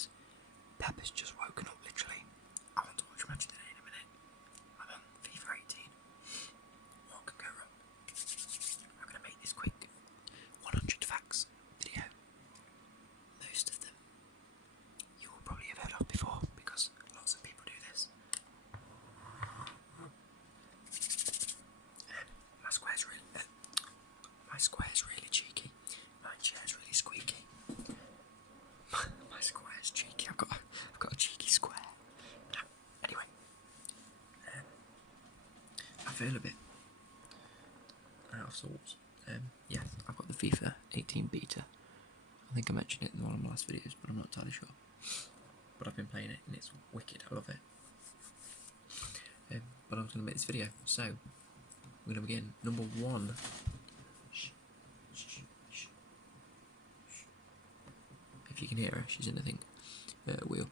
guys, Pepper's just woken up, literally. I want to watch Match of the Day in a minute. I'm on FIFA 18. What can go wrong? I'm going to make this quick 100 facts video. Most of them you will probably have heard of before, because lots of people do this. My square's really cheeky. My chair's really squeaky. My square's cheeky. I've got a cheeky square. Anyway, I feel a bit out of sorts. Yes, I've got the FIFA 18 beta. I think I mentioned it in one of my last videos, but I'm not entirely sure. But I've been playing it and it's wicked. I love it. But I was going to make this video, so we're going to begin. Number 1. If you can hear her, she's in a thing. Wheel.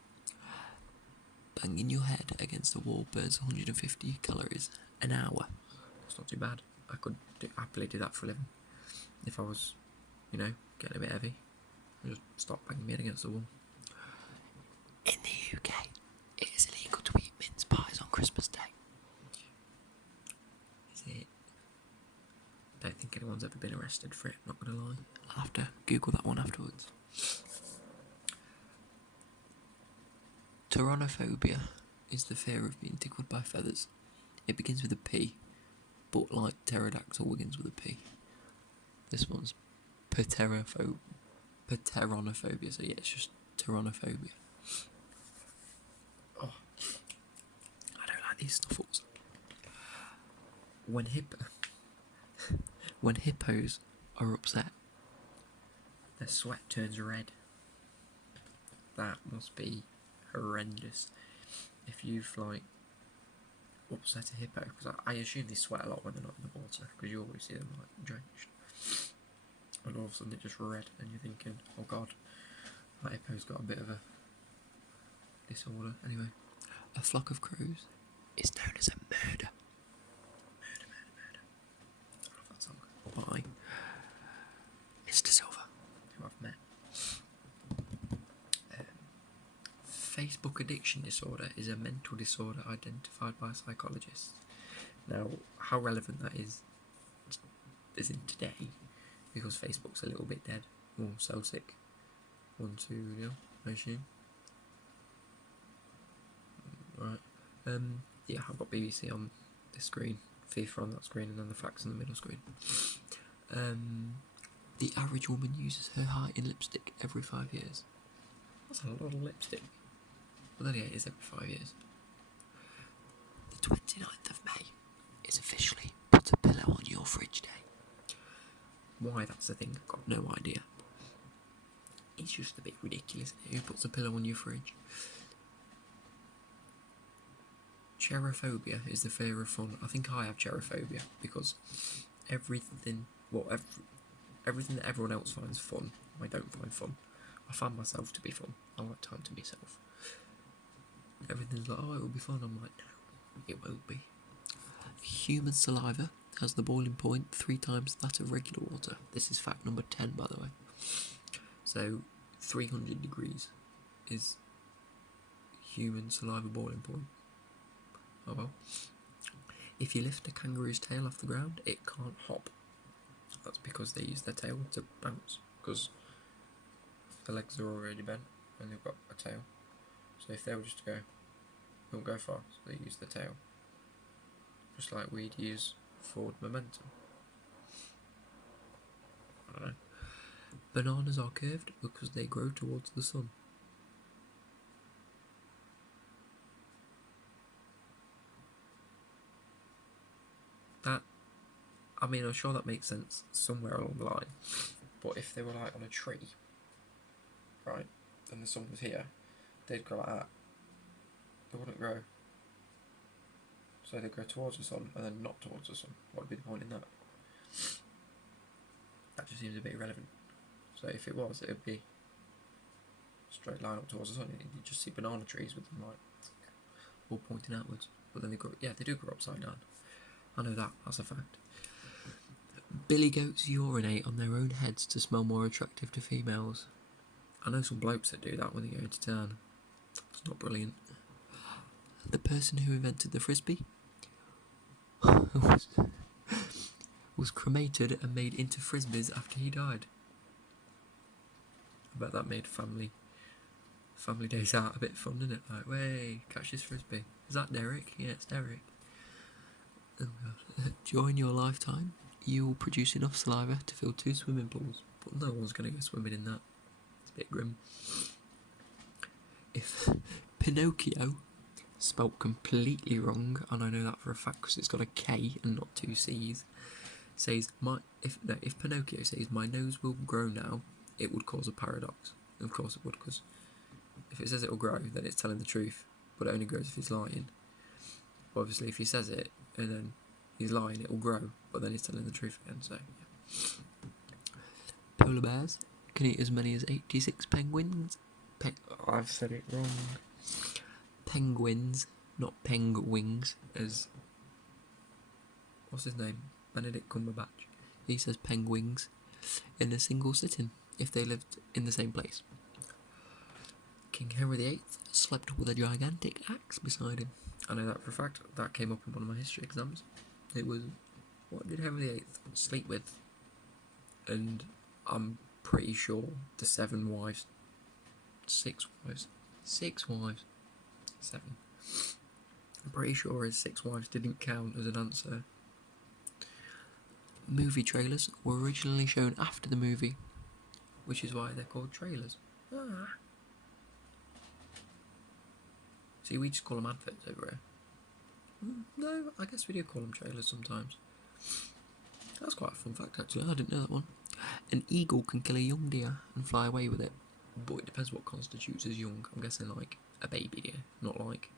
Banging your head against the wall burns 150 calories an hour. It's not too bad. I could happily do that for a living. If I was, getting a bit heavy, I'd just stop banging my head against the wall. In the UK, it is illegal to eat mince pies on Christmas Day. Is it? I don't think anyone's ever been arrested for it, not gonna lie. I'll have to Google that one afterwards. Pteronophobia is the fear of being tickled by feathers. It begins with a P, but like pterodactyl begins with a P. This one's pteronophobia, so yeah, it's just pteronophobia. Oh, I don't like these snuffles. When hippos are upset, their sweat turns red. That must be horrendous. If you've upset a hippo, because I assume they sweat a lot when they're not in the water, because you always see them drenched, and all of a sudden they're just red, and you're thinking, oh god, that hippo's got a bit of a disorder. Anyway, a flock of crows is known as a murder. Murder. I love that song by Mr. Silver, who I've met. Facebook addiction disorder is a mental disorder identified by psychologists. Now, how relevant that is in today, because Facebook's a little bit dead, or so sick. 1, 2, nil, I assume. Right. Yeah, I've got BBC on this screen, FIFA on that screen, and then the facts on the middle screen. The average woman uses her height in lipstick every 5 years. That's a lot of lipstick. Well, then yeah, it is every 5 years. The 29th of May is officially Put a Pillow on Your Fridge Day. Why that's the thing, I've got no idea. It's just a bit ridiculous. Who puts a pillow on your fridge? Cherophobia is the fear of fun. I think I have cherophobia because everything that everyone else finds fun, I don't find fun. I find myself to be fun. I like time to myself. Everything's like, oh, it will be fun. I'm like, no, it won't be. Human saliva has the boiling point 3 times that of regular water. This is fact number 10, by the way. So, 300 degrees is human saliva boiling point. Oh well. If you lift a kangaroo's tail off the ground, it can't hop. That's because they use their tail to bounce, because the legs are already bent and they've got a tail. So if they were just to go, it won't go far, so they use the tail. Just like we'd use forward momentum. I don't know. Bananas are curved because they grow towards the sun. I'm sure that makes sense somewhere along the line, but if they were like on a tree, right, and the sun was here, they'd grow like that. They wouldn't grow. So they'd grow towards the sun and then not towards the sun. What would be the point in that? That just seems a bit irrelevant. So if it was, it would be straight line up towards the sun. You'd just see banana trees with them all pointing outwards. But then they do grow upside down. I know that's a fact. Billy goats urinate on their own heads to smell more attractive to females. I know some blokes that do that when they go into town. It's not brilliant. The person who invented the frisbee was cremated and made into frisbees after he died. I bet that made family days out a bit fun, didn't it? Like, way, catch this frisbee. Is that Derek? Yeah, it's Derek. Oh god. During your lifetime, you will produce enough saliva to fill 2 swimming pools, but no one's going to go swimming in that. It's a bit grim. If Pinocchio, spelt completely wrong, and I know that for a fact because it's got a K and not 2 C's, says if Pinocchio says my nose will grow now, it would cause a paradox. Of course it would, because if it says it will grow, then it's telling the truth, but it only grows if he's lying. Obviously, if he says it and then he's lying, it will grow, but then he's telling the truth again. So, yeah. Polar bears can eat as many as 86 penguins. I've said it wrong. Penguins, not penguins, as what's his name? Benedict Cumberbatch. He says penguins in a single sitting if they lived in the same place. King Henry VIII slept with a gigantic axe beside him. I know that for a fact. That came up in one of my history exams. It was, what did Henry VIII sleep with? And I'm pretty sure the 6 wives. 7. I'm pretty sure his 6 wives didn't count as an answer. Movie trailers were originally shown after the movie, which is why they're called trailers. See, we just call them adverts over here. No, I guess we do call them trailers sometimes. That's quite a fun fact, actually. I didn't know that one. An eagle can kill a young deer and fly away with it, but it depends what constitutes as young. I'm guessing like a baby deer, not like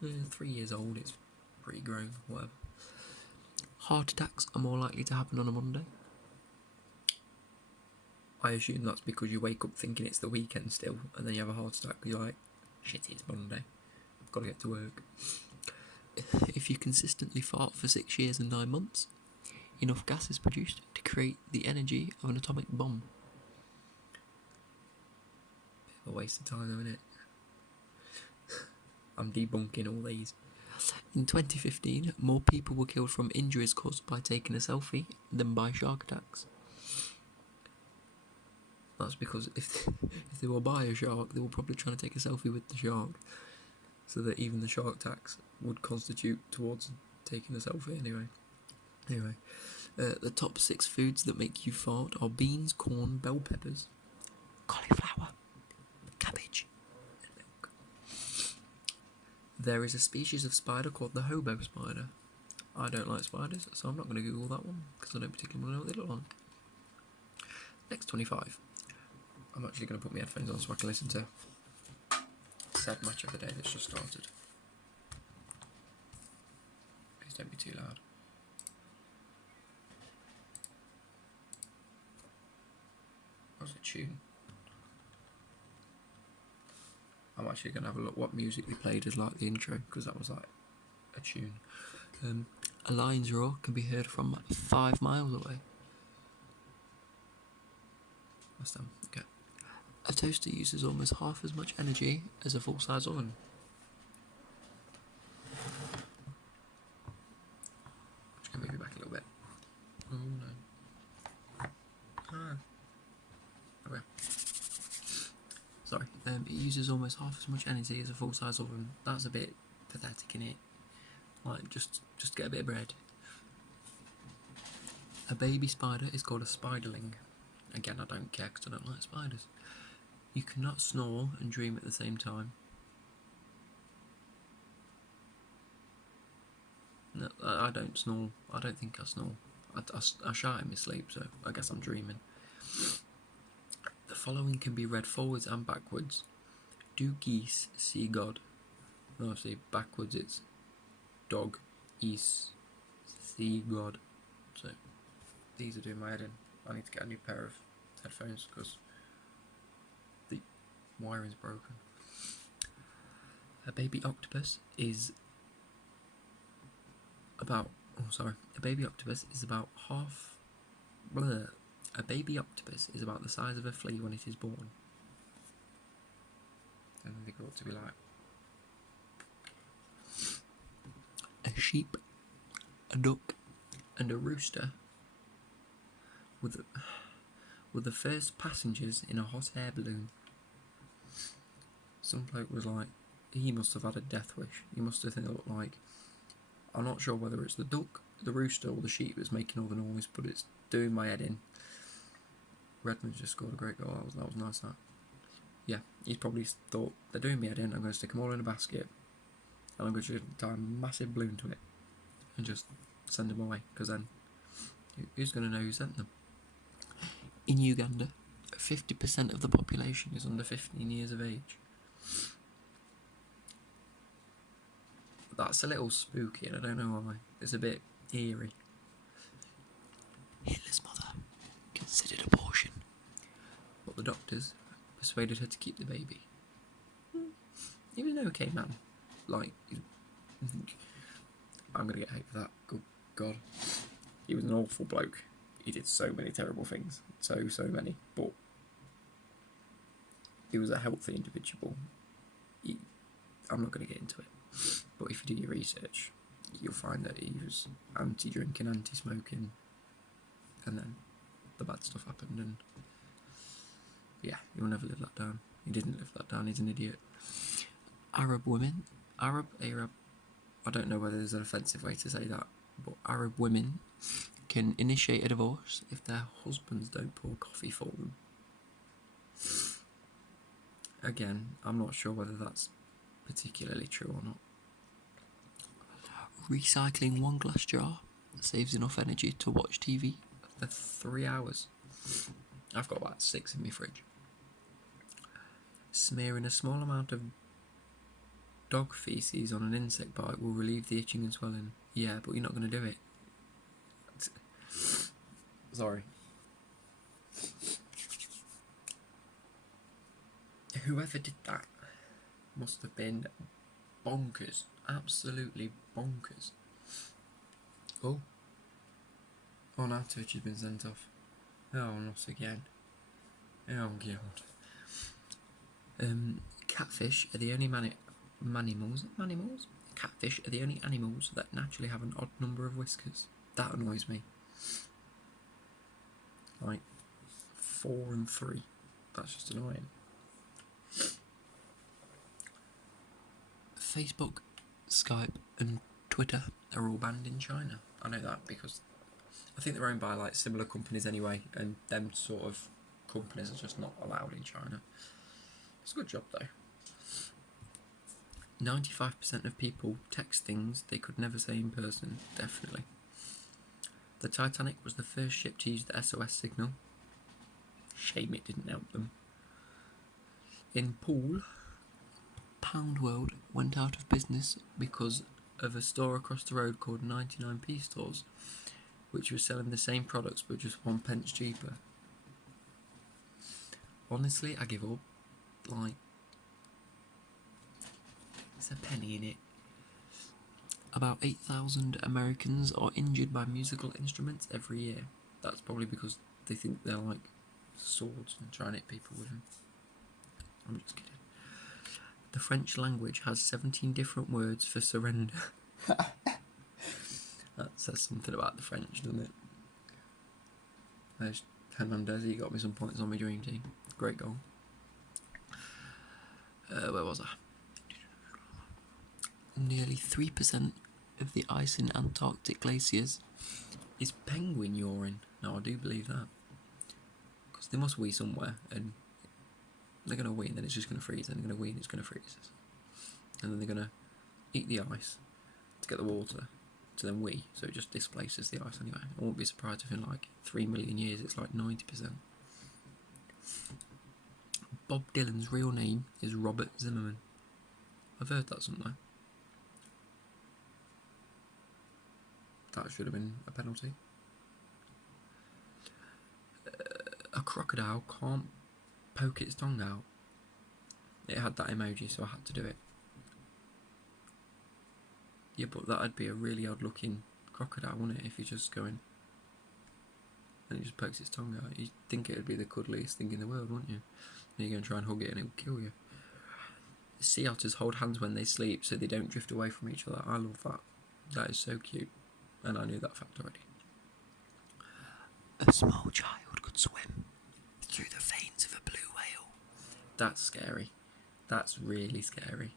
3 years old. It's pretty grown, whatever. Heart attacks are more likely to happen on a Monday. I assume that's because you wake up thinking it's the weekend still, and then you have a heart attack because you're like, shit, it's Monday. I've got to get to work. If you consistently fart for 6 years and 9 months, enough gas is produced to create the energy of an atomic bomb. Bit of a waste of time though, isn't it? I'm debunking all these. In 2015, more people were killed from injuries caused by taking a selfie than by shark attacks. That's because if they were by a shark, they were probably trying to take a selfie with the shark, so that even the shark attacks would constitute towards taking a selfie anyway. The top 6 foods that make you fart are beans, corn, bell peppers, cauliflower, cabbage, and milk. There is a species of spider called the hobo spider. I don't like spiders, so I'm not going to Google that one, because I don't particularly want to know what they look like. Next 25. I'm actually going to put my headphones on so I can listen to said match of the day that's just started. Please don't be too loud. That was a tune. I'm actually going to have a look what music they played as like the intro, because that was like a tune. A lion's roar can be heard from 5 miles away. That's them. Okay. A toaster uses almost half as much energy as a full-size oven. I'm just going to move it back a little bit. Oh no. Okay. Sorry. It uses almost half as much energy as a full-size oven. That's a bit pathetic, innit? Like, just get a bit of bread. A baby spider is called a spiderling. Again, I don't care because I don't like spiders. You cannot snore and dream at the same time. No, I don't snore. I don't think I snore. I shout in my sleep, so I guess I'm dreaming. The following can be read forwards and backwards. Do geese see God? No, obviously backwards it's dog, geese, see God. So these are doing my head in. I need to get a new pair of headphones because the wiring's broken. A baby octopus is about. A baby octopus is about A baby octopus is about the size of a flea when it is born. what to be like. A sheep, a duck, and a rooster were the first passengers in a hot air balloon. Some bloke was like, he must have had a death wish. He must have thought like, I'm not sure whether it's the duck, the rooster, or the sheep that's making all the noise, but it's doing my head in. Redmond just scored a great goal. That was nice. That. Yeah, he's probably thought, they're doing me head in. I'm going to stick them all in a basket, and I'm going to tie a massive balloon to it, and just send them away. Because then, who's going to know who sent them? In Uganda, 50% of the population is under 15 years of age. That's a little spooky, and I don't know why. It's a bit eerie. Hitler's mother considered abortion, but the doctors persuaded her to keep the baby. He was an okay man. Like, I'm gonna get hate for that. Good God, he was an awful bloke. He did so many terrible things, so many. But he was a healthy individual. I'm not gonna get into it. But if you do your research, you'll find that he was anti-drinking, anti-smoking, and then the bad stuff happened, and yeah, he'll never live that down. He didn't live that down, he's an idiot. Arab, I don't know whether there's an offensive way to say that, but Arab women can initiate a divorce if their husbands don't pour coffee for them. Again, I'm not sure whether that's particularly true or not. Recycling one glass jar saves enough energy to watch TV for 3 hours. I've got about 6 in my fridge. Smearing a small amount of dog feces on an insect bite will relieve the itching and swelling. Yeah, but you're not going to do it. Sorry. Whoever did that must have been bonkers. Absolutely bonkers. Oh. Oh, now Twitch has been sent off. Oh, not again. Oh, God. Catfish are the only Catfish are the only animals that naturally have an odd number of whiskers. That annoys me. Like 4 and 3. That's just annoying. Facebook, Skype, and Twitter are all banned in China. I know that because I think they're owned by like similar companies anyway, and them sort of companies are just not allowed in China. It's a good job though. 95% of people text things they could never say in person, definitely. The Titanic was the first ship to use the SOS signal. Shame it didn't help them. In Poole, Pound World went out of business because of a store across the road called 99p Stores, which was selling the same products but just 1 pence cheaper. Honestly, I give up. Like, there's a penny in it. About 8,000 Americans are injured by musical instruments every year. That's probably because they think they're like swords and try and hit people with them. I'm just kidding. The French language has 17 different words for surrender. That says something about the French, doesn't it? There's Hernandez, he got me some points on my dream team. Great goal. Where was I? Nearly 3% of the ice in Antarctic glaciers is penguin urine. Now, I do believe that. Because they must wee somewhere, and they're going to wee, and then it's just going to freeze, and they're going to wee, and it's going to freeze. And then they're going to eat the ice to get the water to then wee, so it just displaces the ice anyway. I won't be surprised if in like 3 million years it's like 90%. Bob Dylan's real name is Robert Zimmerman. I've heard that somewhere. That should have been a penalty. A crocodile can't poke its tongue out. It had that emoji, so I had to do it. Yeah, but that'd be a really odd looking crocodile, wouldn't it, if you're just going and it just pokes its tongue out. You'd think it would be the cuddliest thing in the world, wouldn't you? And you're going to try and hug it and it will kill you. Sea otters hold hands when they sleep so they don't drift away from each other. I love that. That is so cute. And I knew that fact already. A small child could swim through the veins of a blue whale. That's scary. That's really scary.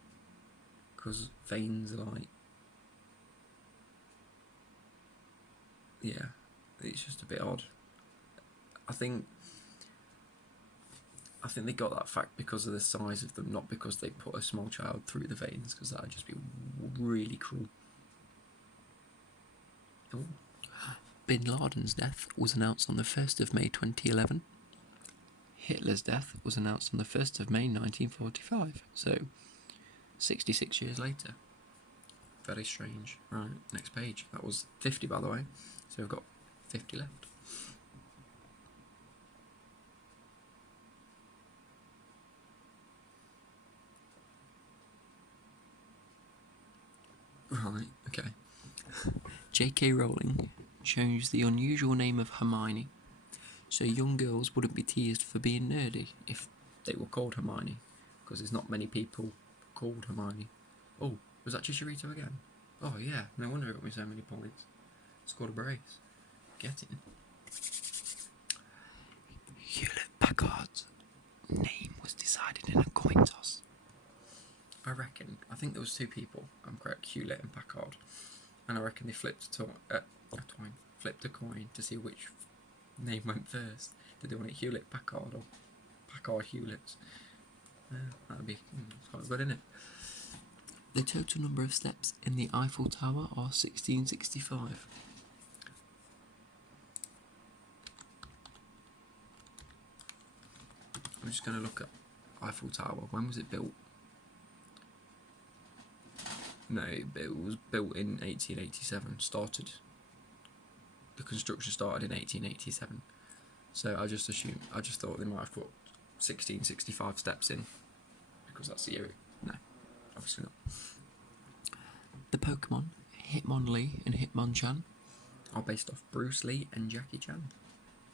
Because veins are like... Yeah, it's just a bit odd. I think they got that fact because of the size of them, not because they put a small child through the veins, because that would just be really cruel. Ooh. Bin Laden's death was announced on the 1st of May 2011. Hitler's death was announced on the 1st of May 1945, so 66 years later. Very strange. Right, next page. That was 50, by the way, so we've got 50 left. Right, okay. J.K. Rowling chose the unusual name of Hermione, so young girls wouldn't be teased for being nerdy if they were called Hermione, because there's not many people called Hermione. Oh, was that Chicharito again? Oh yeah, no wonder it got me so many points. Scored a brace. Get it. Hewlett-Packard's name was decided in a coin toss. I think there was two people, I'm correct, Hewlett and Packard, and I reckon they flipped a coin to see which name went first. Did they want it Hewlett Packard or Packard Hewlett? That'd be quite good, isn't it? The total number of steps in the Eiffel Tower are 1665. I'm just going to look at Eiffel Tower. When was it built? No, it was built in 1887. The construction started in 1887. So I just thought they might have put 1665 steps in, because that's the year. No, obviously not. The Pokemon Hitmonlee and Hitmonchan are based off Bruce Lee and Jackie Chan.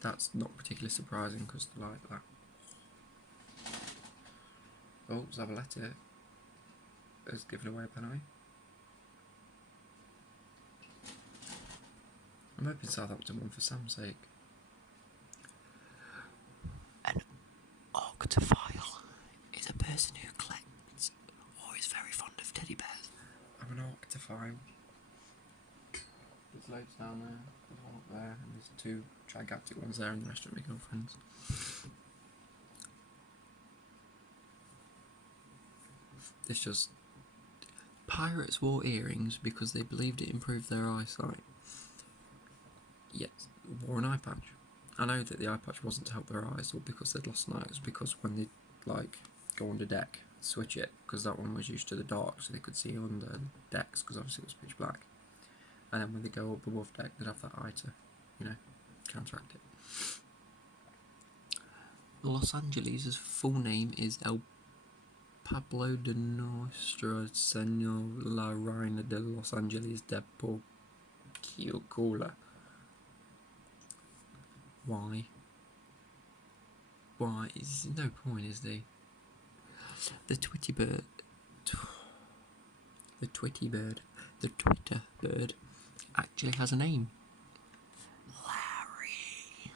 That's not particularly surprising because they like that. Oh, Zavaleta has given away a penalty. I'm hoping Southampton won for Sam's sake. An octophile is a person who collects or is very fond of teddy bears. I'm an octophile. There's loads down there, there's one up there, and there's two gigantic ones there, and the rest are my girlfriends. It's just... Pirates wore earrings because they believed it improved their eyesight. Yes, wore an eye patch. I know that the eye patch wasn't to help their eyes or because they'd lost an eye, it was because when they go under deck, switch it, because that one was used to the dark so they could see under decks, because obviously it was pitch black. And then when they go up above deck, they'd have that eye to, counteract it. Los Angeles' full name is El Pablo de Nuestra Senora La Reina de Los Angeles de Porciúncula. Why? Is no point, is there? The Twitter bird actually has a name. Larry.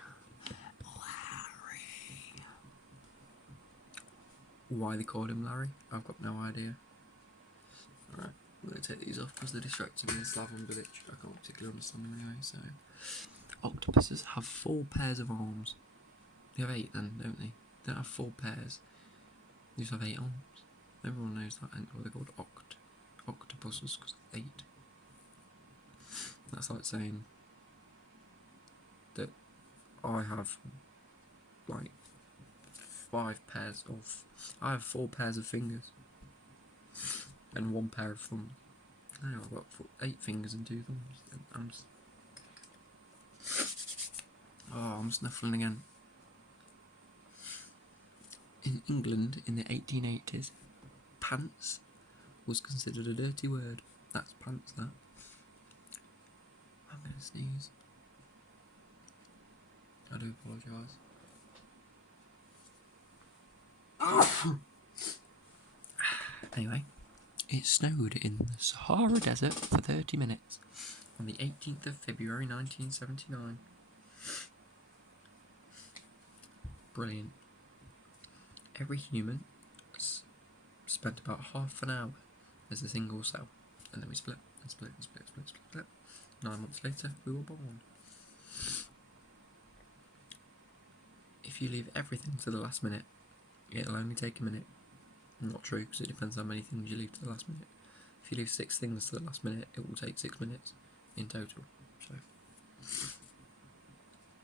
Why they called him Larry? I've got no idea. Alright, I'm going to take these off because they're distracting me in Slaven Village. I can't particularly understand them anyway, so... Octopuses have 4 pairs of arms. They have 8 then, don't they? They don't have 4 pairs. They just have 8 arms. Everyone knows that, and they're called octopuses because they're 8. That's like saying that I have 4 pairs of fingers and 1 pair of thumbs. No, I've got 8 fingers and 2 thumbs. I'm snuffling again. In England in the 1880s, pants was considered a dirty word. That's pants, that. I'm going to sneeze. I do apologise. Anyway, it snowed in the Sahara Desert for 30 minutes on the 18th of February 1979. Brilliant. Every human spent about half an hour as a single cell, and then we split and split and split and split and split. 9 months later, we were born. If you leave everything to the last minute, it'll only take a minute. Not true, because it depends how many things you leave to the last minute. If you leave 6 things to the last minute, it will take 6 minutes in total. So,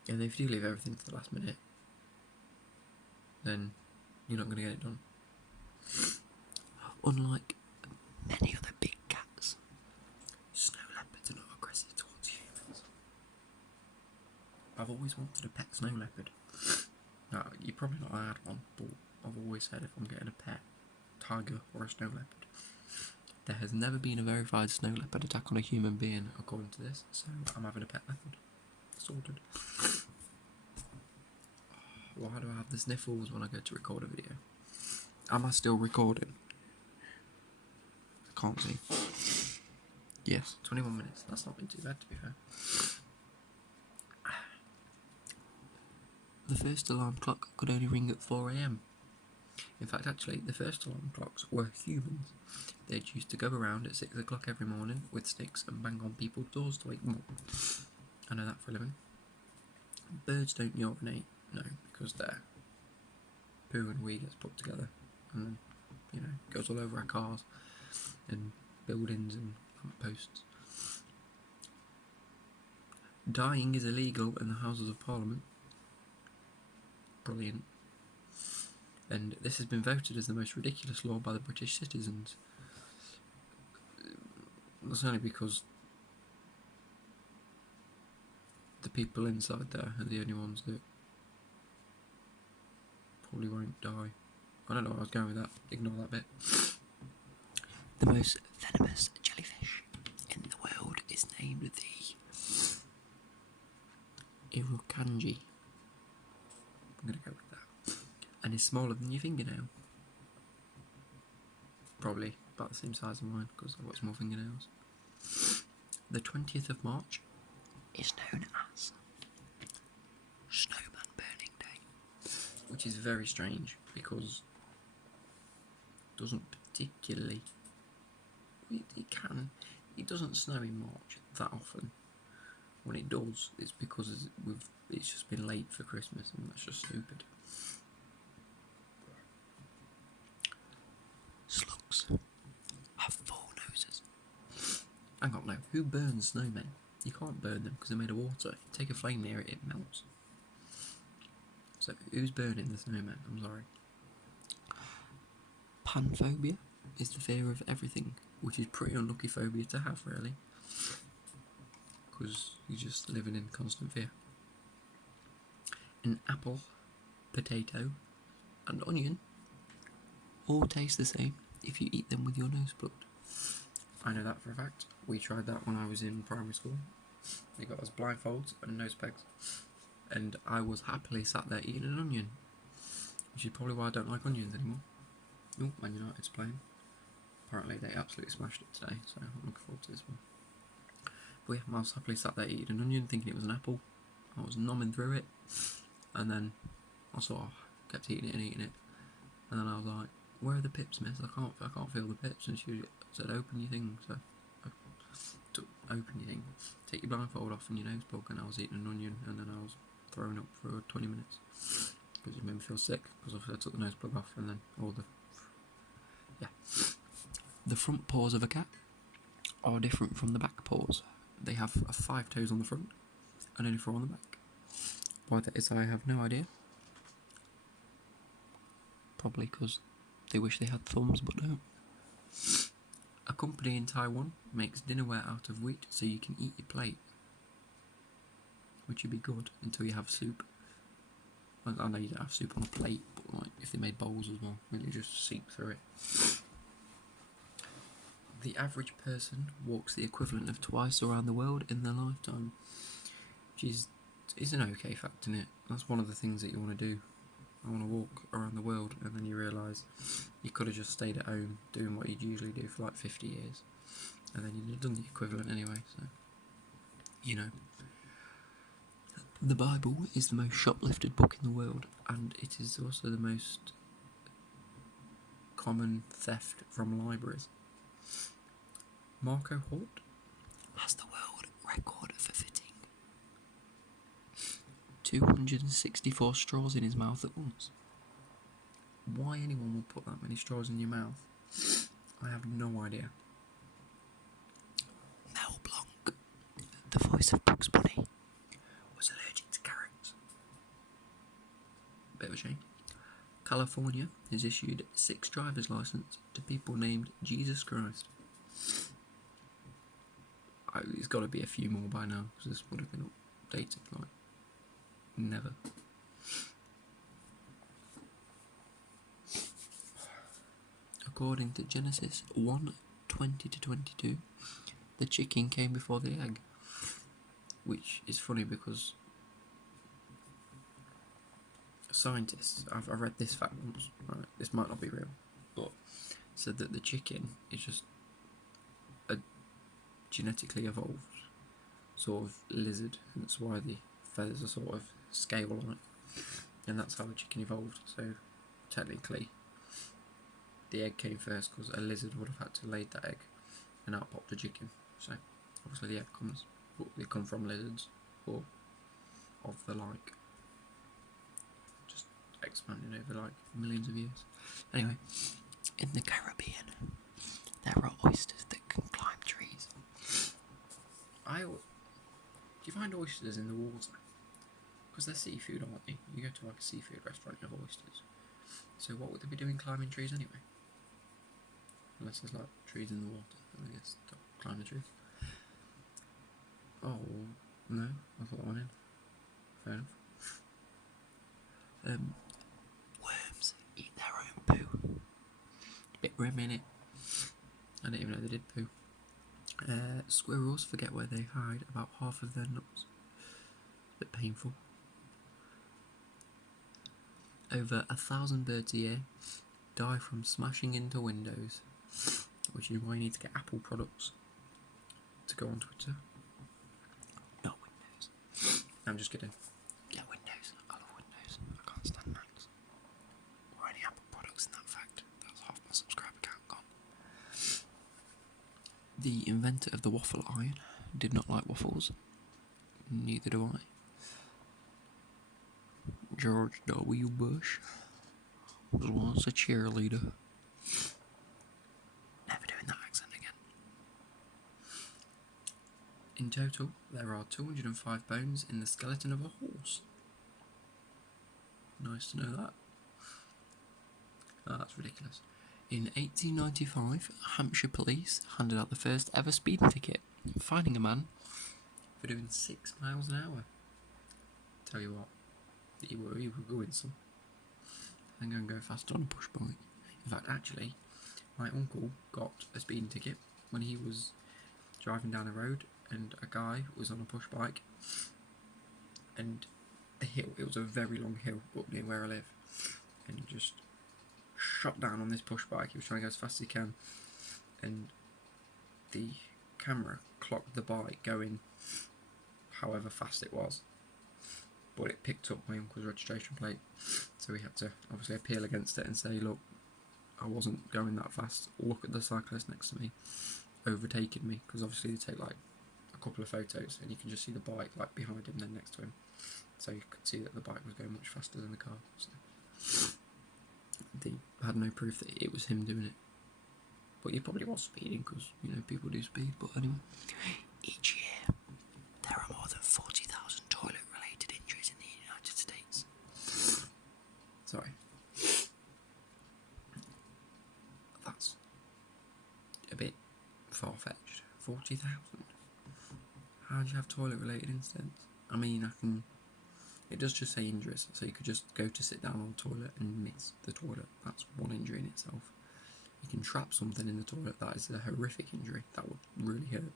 and if you leave everything to the last minute, then you're not going to get it done. Unlike many other big cats, snow leopards are not aggressive towards humans. I've always wanted a pet snow leopard. Now, you're probably not had one, but I've always said if I'm getting a pet tiger or a snow leopard, there has never been a verified snow leopard attack on a human being according to this, so I'm having a pet leopard. Sorted. Why do I have the sniffles when I go to record a video? Am I still recording? I can't see. Yes, 21 minutes. That's not been too bad, to be fair. The first alarm clock could only ring at 4 AM. In fact, actually, the first alarm clocks were humans. They'd used to go around at 6 o'clock every morning with sticks and bang on people's doors to wake them up. I know that for a living. Birds don't urinate, no, because their poo and wee gets put together and then, goes all over our cars and buildings and lampposts. Dying is illegal in the Houses of Parliament. Brilliant. And this has been voted as the most ridiculous law by the British citizens. That's only because the people inside there are the only ones that probably won't die. I don't know where I was going with that. Ignore that bit. The most venomous jellyfish in the world is named the Irukandji. I'm going to go with that. And is smaller than your fingernail. Probably about the same size as mine, because I've got small fingernails. The 20th of March is known as Snowman Burning Day, which is very strange because it doesn't particularly. It doesn't snow in March that often. When it does, it's because it's just been late for Christmas, and that's just stupid. Slugs have 4 noses. Hang on, no. Who burns snowmen? You can't burn them because they're made of water. If you take a flame near it, it melts. So, who's burning the snowman? I'm sorry. Panphobia is the fear of everything, which is pretty unlucky phobia to have, really. Because you're just living in constant fear. An apple, potato, and onion all taste the same if you eat them with your nose plugged. I know that for a fact. We tried that when I was in primary school. They got us blindfolds and nose pegs, and I was happily sat there eating an onion, which is probably why I don't like onions anymore. Oh, Man United's playing. Apparently they absolutely smashed it today, so I'm looking forward to this one. But yeah, I was happily sat there eating an onion, thinking it was an apple. I was nomming through it, and then I sort of kept eating it, and then I was like, "Where are the pips, miss? I can't feel the pips." And she said, "Open your thing." So I took open your thing, take your blindfold off and your nose plug, and I was eating an onion, and then I was throwing up for 20 minutes because it made me feel sick because I took the nose plug off, and then the front paws of a cat are different from the back paws. They have 5 toes on the front and only 4 on the back. Why that is, I have no idea. Probably because they wish they had thumbs but don't. A company in Taiwan makes dinnerware out of wheat so you can eat your plate, which would be good until you have soup. I know you don't have soup on a plate, but like if they made bowls as well, then you just seep through it. The average person walks the equivalent of twice around the world in their lifetime, which is an okay fact, isn't it? That's one of the things that you want to do. I want to walk around the world, and then you realise you could have just stayed at home doing what you'd usually do for like 50 years, and then you'd have done the equivalent anyway, so, you know. The Bible is the most shoplifted book in the world, and it is also the most common theft from libraries. Marco Hort has the world record for fitting 264 straws in his mouth at once. Why anyone would put that many straws in your mouth, I have no idea. Mel Blanc, the voice of Bugs Bunny, was allergic to carrots. Bit of a shame. California has issued 6 driver's licenses to people named Jesus Christ. It's got to be a few more by now, because this would have been updated like never. According to Genesis 1:20-22, the chicken came before the egg, which is funny because scientists, I've read this fact once, right, this might not be real, but said that the chicken is just a genetically evolved sort of lizard, and that's why the feathers are sort of scale on it, and that's how the chicken evolved. So technically the egg came first, because a lizard would have had to lay that egg and out popped a chicken. So obviously the egg comes, but they come from lizards or of the like, just expanding over like millions of years. Anyway, in the Caribbean there are oysters that can climb trees. Do you find oysters in the water? Because they're seafood, aren't they? You go to like a seafood restaurant, you have oysters. So what would they be doing climbing trees anyway? Unless there's like trees in the water, I guess they'll climb the trees. Oh, no, I thought that one in. Fair enough. Worms eat their own poo. Bit grim, innit? I didn't even know they did poo. Squirrels forget where they hide about half of their nuts. Bit painful. Over 1,000 birds a year die from smashing into windows, which is why you need to get Apple products to go on Twitter. Not Windows. I'm just kidding. Get Windows. I love Windows. I can't stand Macs. Or any Apple products in that fact. That's half my subscriber count gone. The inventor of the waffle iron did not like waffles. Neither do I. George W. Bush was once a cheerleader. Never doing that accent again. In total, there are 205 bones in the skeleton of a horse. Nice to know that. Oh, that's ridiculous. In 1895, Hampshire police handed out the first ever speeding ticket, fining a man for doing 6 miles an hour. Tell you what, you were going some. I'm going to go faster on a push bike. In fact, actually, my uncle got a speeding ticket when he was driving down a road, and a guy was on a push bike, and a hill, it was a very long hill up near where I live, and he just shot down on this push bike. He was trying to go as fast as he can, and the camera clocked the bike going however fast it was, but it picked up my uncle's registration plate, so we had to obviously appeal against it and say, look, I wasn't going that fast, look at the cyclist next to me overtaking me, because obviously they take like a couple of photos and you can just see the bike like behind him, then next to him, so you could see that the bike was going much faster than the car. So they had no proof that it was him doing it, but he probably was speeding, because you know people do speed. But anyway, each year there are more than 40,000 toilet related injuries in the United States. Sorry, that's a bit far-fetched. 40,000. How do you have toilet related incidents? I mean, it does just say injuries, so you could just go to sit down on the toilet and miss the toilet. That's one injury in itself. You can trap something in the toilet, that is a horrific injury. That would really hurt.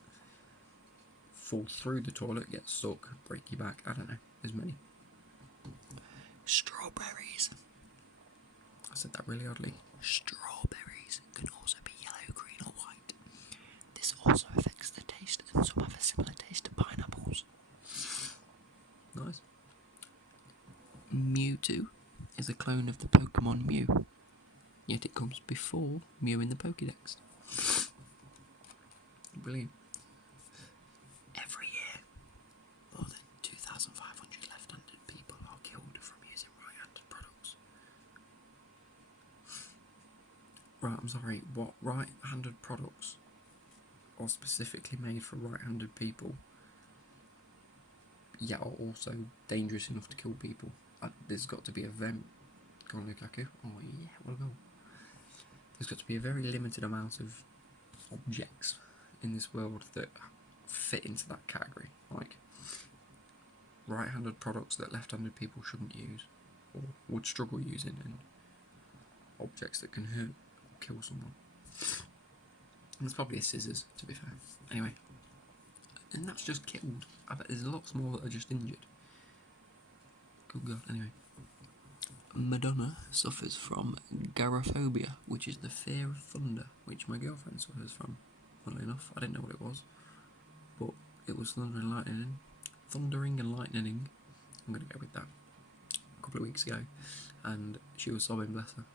Fall through the toilet, get stuck, break your back, I don't know. There's many. Strawberries. I said that really oddly. Strawberries can also be yellow, green or white. This also affects the taste and some have a similar taste to pineapples. Nice. Mewtwo is a clone of the Pokemon Mew, yet it comes before Mew in the Pokédex. Brilliant. Every year, more than 2,500 left-handed people are killed from using right-handed products. Right, I'm sorry, what right-handed products are specifically made for right-handed people, yet are also dangerous enough to kill people? There's got to be a Go on, Lukaku. Oh yeah, what a goal. There's got to be a very limited amount of objects in this world that fit into that category. Like, right-handed products that left-handed people shouldn't use, or would struggle using, and objects that can hurt or kill someone. And it's probably a scissors, to be fair. Anyway, and that's just killed. I bet there's lots more that are just injured. Good God, anyway. Madonna suffers from garophobia, which is the fear of thunder, which my girlfriend suffers from. Funnily enough, I didn't know what it was, but it was thundering and lightning. Thundering and lightning. I'm going to go with that. A couple of weeks ago, and she was sobbing, bless her.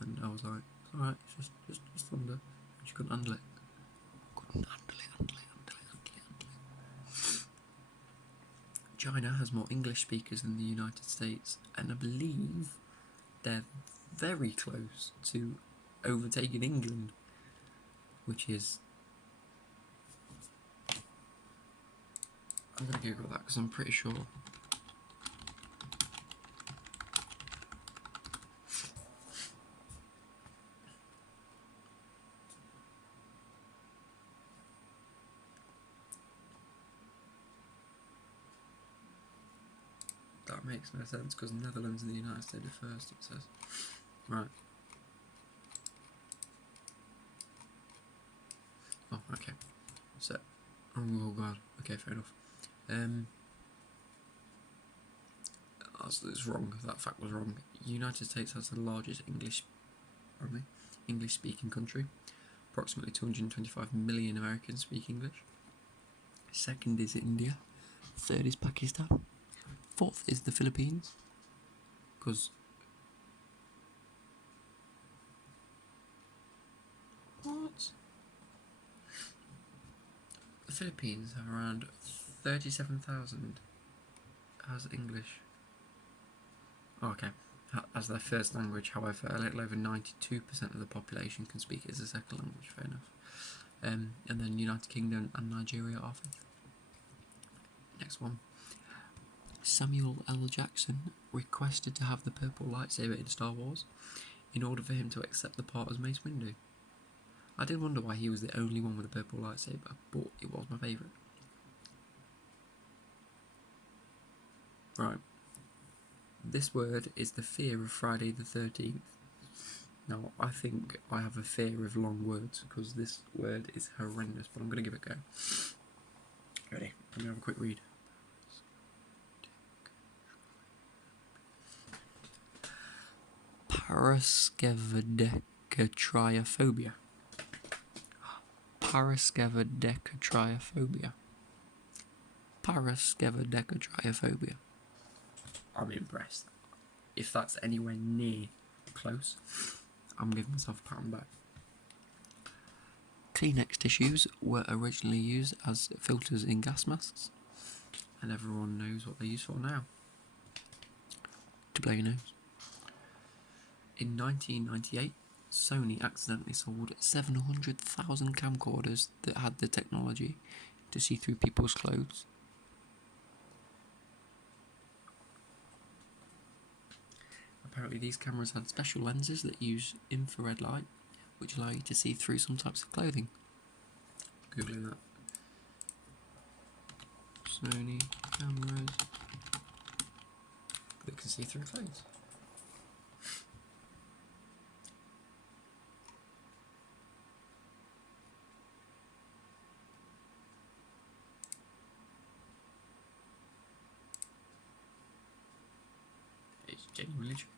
And I was like, it's alright, it's just thunder. And she couldn't handle it. China has more English speakers than the United States, and I believe they're very close to overtaking England, which is... I'm going to Google that because I'm pretty sure. That makes no sense because Netherlands and the United States are first, it says. Right. Oh, okay. So, oh god. Okay, fair enough. That's wrong. That fact was wrong. United States has the largest English-speaking country. Approximately 225 million Americans speak English. Second is India. Third is Pakistan. Fourth is the Philippines. Because... What? The Philippines have around 37,000 as English. Oh, okay. As their first language, however, a little over 92% of the population can speak it as a second language, fair enough. And then United Kingdom and Nigeria are fifth. Next one. Samuel L. Jackson requested to have the purple lightsaber in Star Wars in order for him to accept the part as Mace Windu. I did wonder why he was the only one with a purple lightsaber, but it was my favourite. Right. This word is the fear of Friday the 13th. Now, I think I have a fear of long words because this word is horrendous, but I'm going to give it a go. Ready? Let me have a quick read. Paraskevedecatriophobia. Paraskevedecatriophobia. Paraskevedecatriophobia. I'm impressed. If that's anywhere near close, I'm giving myself a pat on the back. Kleenex tissues were originally used as filters in gas masks, and everyone knows what they're used for now. To blow your nose. In 1998, Sony accidentally sold 700,000 camcorders that had the technology to see through people's clothes. Apparently these cameras had special lenses that use infrared light, which allow you to see through some types of clothing. Googling that. Sony cameras that can see through clothes. It's genuinely true.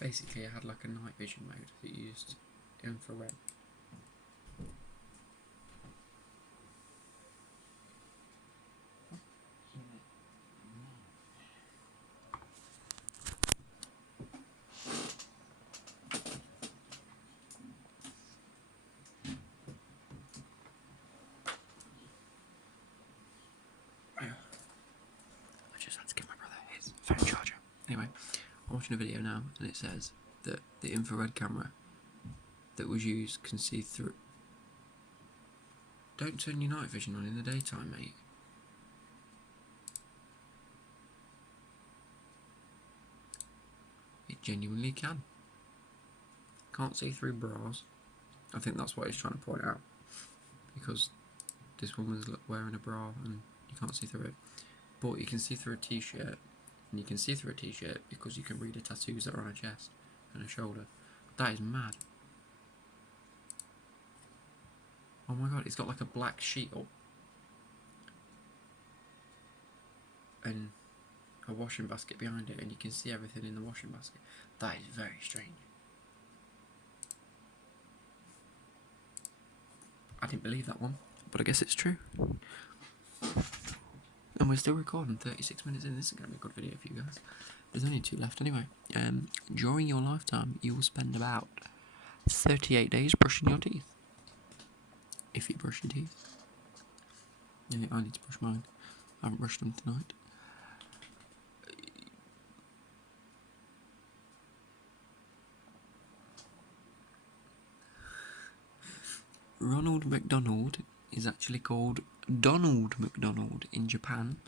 Basically, it had like a night vision mode that used infrared. I just had to give my brother his phone charger. Anyway, I'm watching a video now and it says that the infrared camera that was used can see through. Don't turn your night vision on in the daytime, mate. It genuinely can. Can't see through bras. I think that's what he's trying to point out. Because this woman's wearing a bra and you can't see through it. But you can see through a t-shirt. And you can see through a t-shirt because you can read the tattoos that are on her chest and her shoulder. That is mad. Oh my god, it's got like a black sheet up. And a washing basket behind it, and you can see everything in the washing basket. That is very strange. I didn't believe that one, but I guess it's true. And we're still recording 36 minutes in. This is going to be a good video for you guys. There's only 2 left anyway. During your lifetime, you will spend about 38 days brushing your teeth. If you brush your teeth. Yeah, I need to brush mine. I haven't brushed them tonight. Ronald McDonald is actually called Donald McDonald in Japan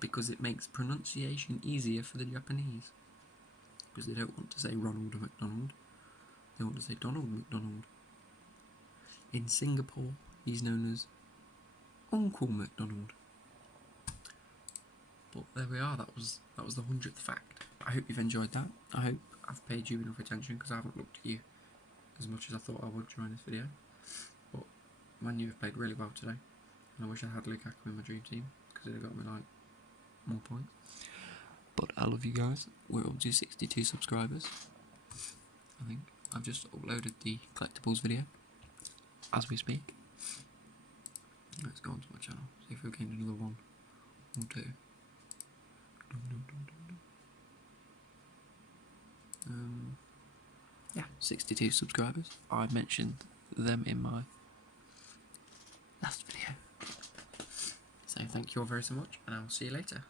because it makes pronunciation easier for the Japanese. Because they don't want to say Ronald McDonald, they want to say Donald McDonald. In Singapore, he's known as Uncle McDonald. But there we are, that was the 100th fact. I hope you've enjoyed that. I hope I've paid you enough attention because I haven't looked at you as much as I thought I would during this video. But Man U have played really well today, and I wish I had Lukaku in my dream team because it would have got me like more points. But I love you guys. We're up to 62 subscribers. I think I've just uploaded the collectibles video as we speak. Let's go onto my channel, see if we've gained another 1 or 2. Yeah, 62 subscribers. I mentioned them in my last video. So thank you all very so much, and I will see you later.